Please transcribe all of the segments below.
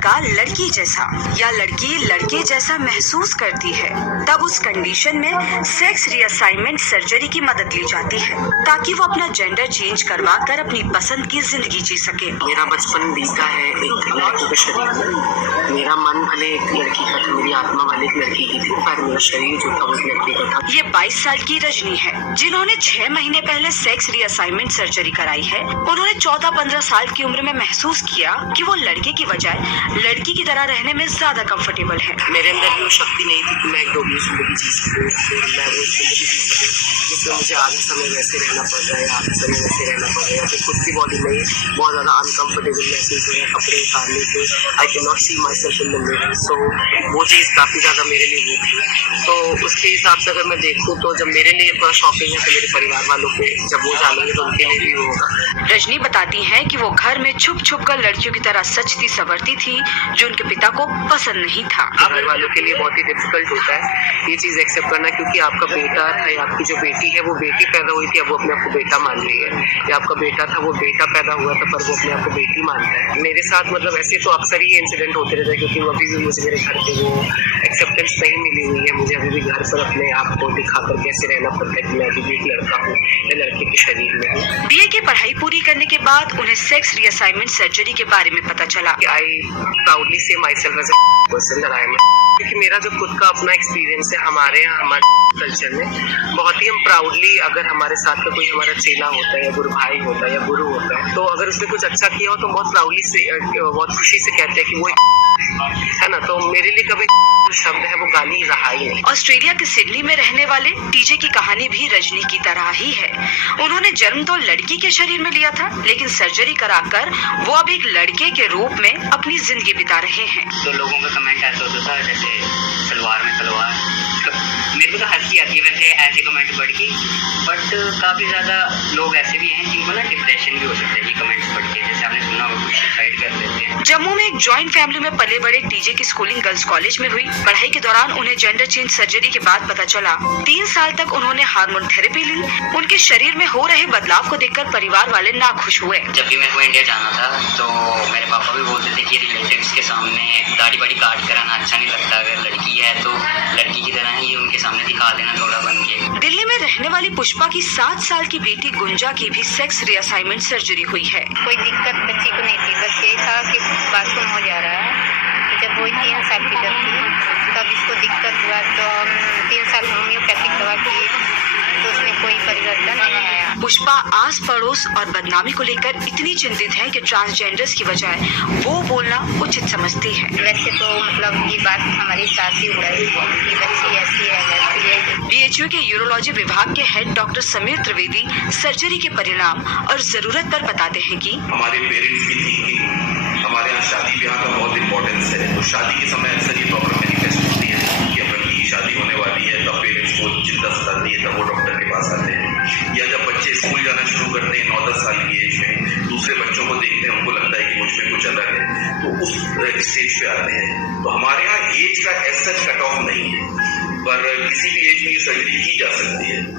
लड़का लड़की जैसा या लड़की लड़के जैसा महसूस करती है, तब उस कंडीशन में सेक्स रीअसाइनमेंट सर्जरी की मदद ली जाती है ताकि वो अपना जेंडर चेंज करवा कर अपनी पसंद की जिंदगी जी सके। मेरा बचपन बीता है एक लड़की के शरीर में। मेरा मन भले एक लड़की का था, मेरी आत्मा वाले एक लड़की की थी, पर मेरा शरीर जो था वो एक लड़की का था। ये 22 साल की रजनी है जिन्होंने 6 महीने पहले सेक्स रीअसाइनमेंट सर्जरी कराई है। उन्होंने 14-15 साल की उम्र में महसूस किया कि वो लड़के की बजाय लड़की की तरह रहने में ज्यादा कंफर्टेबल है। मेरे अंदर भी वो शक्ति नहीं थी कि मैं एक दोगली जिंदगी जी सकूं, मैं वो जिंदगी जी सकूं जिसमें मुझे आधा समय वैसे रहना पड़ रहा है, आधा समय वैसे रहना पड़ रहा है, फिर खुद की बॉडी में बहुत ज्यादा अनकंफर्टेबल महसूस हो रहा है कपड़े उतारने से। I cannot see myself in the mirror. So वो चीज़ काफ़ी ज़्यादा मेरे लिए वो थी। तो उसके हिसाब से अगर मैं देखूँ तो जब मेरे लिए थोड़ा शॉकिंग है तो मेरे परिवार वालों को जब वो जानेंगे तो उनके लिए भी वो होगा। रजनी बताती हैं कि वो घर में छुप छुप कर लड़कियों की तरह सजती संवरती थी जो उनके पिता को पसंद नहीं था। घर वालों के लिए बहुत ही डिफिकल्ट होता है ये चीज़ एक्सेप्ट करना, क्योंकि आपका बेटा था या आपकी जो बेटी है वो बेटी पैदा हुई थी, अब वो अपने आप को बेटा मान रही है, या आपका बेटा था वो बेटा पैदा हुआ था पर वो अपने आप को बेटी मानता है। मेरे साथ मतलब ऐसे तो अक्सर ही इंसिडेंट होते रहते हैं, क्योंकि अभी भी मुझे मेरे घर पे वो एक्सेप्टेंस नहीं मिली हुई है। मुझे अभी भी घर पर अपने आप को दिखाकर कैसे रहना पड़ता है कि मैं अभी भी एक लड़का हूँ, मैं लड़के के शरीर में हूँ। बीए की पढ़ाई पूरी करने के बाद उन्हें सेक्स रीअसाइनमेंट सर्जरी के बारे में पता चला। I proudly say myself as a person that I am, क्योंकि मेरा जो खुद का अपना एक्सपीरियंस है हमारे यहाँ हमारे कल्चर में बहुत ही हम प्राउडली, अगर हमारे साथ का कोई हमारा चेला होता है या गुरु भाई होता है या गुरु होता है, तो अगर उसने कुछ अच्छा किया हो तो बहुत प्राउडली से बहुत खुशी से कहते हैं कि वो है ना। तो मेरे लिए कभी शब्द है वो गाली रहा ही नहीं। ऑस्ट्रेलिया के सिडनी में रहने वाले टीजे की कहानी भी रजनी की तरह ही है। उन्होंने जन्म तो लड़की के शरीर में लिया था, लेकिन सर्जरी कराकर वो अब एक लड़के के रूप में अपनी जिंदगी बिता रहे हैं। तो लोगों का कमेंट ऐसा होता था जैसे सलवार में तलवार, मेरे को तो हंसी आती है वैसे ऐसे कमेंट पढ़ के, बट काफी ज्यादा लोग ऐसे भी हैं जिनको ना डिप्रेशन भी हो सकता है ये कमेंट्स पढ़ के, जैसे आपने सुना होगा कुछ सुसाइड कर लेते हैं। जम्मू में एक जॉइंट फैमिली में पले बड़े टीजे की स्कूलिंग गर्ल्स कॉलेज में हुई। पढ़ाई के दौरान उन्हें जेंडर चेंज सर्जरी के बाद पता चला। 3 साल तक उन्होंने हार्मोन थेरेपी ली। उनके शरीर में हो रहे बदलाव को देखकर परिवार वाले नाखुश हुए। जब भी मेरे को इंडिया जाना था तो मेरे पापा भी बोलते थे कि रिलेटिव्स के सामने दाढ़ी वाड़ी काट कराना अच्छा नहीं लगता, अगर लड़की है तो लड़की की तरह ही उनके सामने दिखा देना थोड़ा बन के। दिल्ली में रहने वाली पुष्पा की 7 साल की बेटी गुंजा की भी सेक्स रीअसाइनमेंट सर्जरी हुई है। कोई दिक्कत बच्ची को नहीं थी, बस यही था कि बाथरूम हो जा रहा है। जब वो 3 साल की जब थी तब इसको दिक्कत हुआ तो हम 3 साल होम्योपैथिक दवा किए तो उसमें कोई परिवर्तन नहीं आया। पुष्पा आस पड़ोस और बदनामी को लेकर इतनी चिंतित है कि ट्रांसजेंडर्स की बजाय वो बोलना उचित समझती है। वैसे तो मतलब ये बात हमारी सास ही उड़ाई कि बच्ची ऐसी है वैसी है। बीएचयू के यूरोलॉजी विभाग के head doctor Sameer Trivedi surgery के परिणाम और जरूरत पर बताते हैं कि हमारे पेरेंट्स की थिंकिंग, हमारे यहाँ शादी ब्याह का बहुत इम्पोर्टेंस है। तो शादी के समय अक्सर ये प्रॉब्लम मैनिफेस्ट होती है कि अब लड़की की शादी होने वाली है, तब पेरेंट्स को चिंता सताती है, तब वो डॉक्टर के पास आते हैं। या जब बच्चे स्कूल जाना शुरू करते हैं 9-10 साल की एज में, दूसरे बच्चों को देखते हैं, उनको लगता है कि मुझ में कुछ अलग है, तो उस स्टेज पे आते हैं। तो हमारे यहाँ एज का ऐसा कट ऑफ नहीं है, पर किसी भी एज में ये सर्जरी की जा सकती है।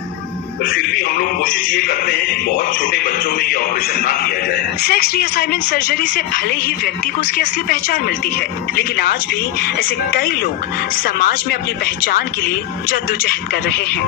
पर फिर भी हम लोग कोशिश ये करते हैं कि बहुत छोटे बच्चों में ये ऑपरेशन ना किया जाए। सेक्स रीअसाइनमेंट सर्जरी से भले ही व्यक्ति को उसकी असली पहचान मिलती है, लेकिन आज भी ऐसे कई लोग समाज में अपनी पहचान के लिए जद्दोजहद कर रहे हैं।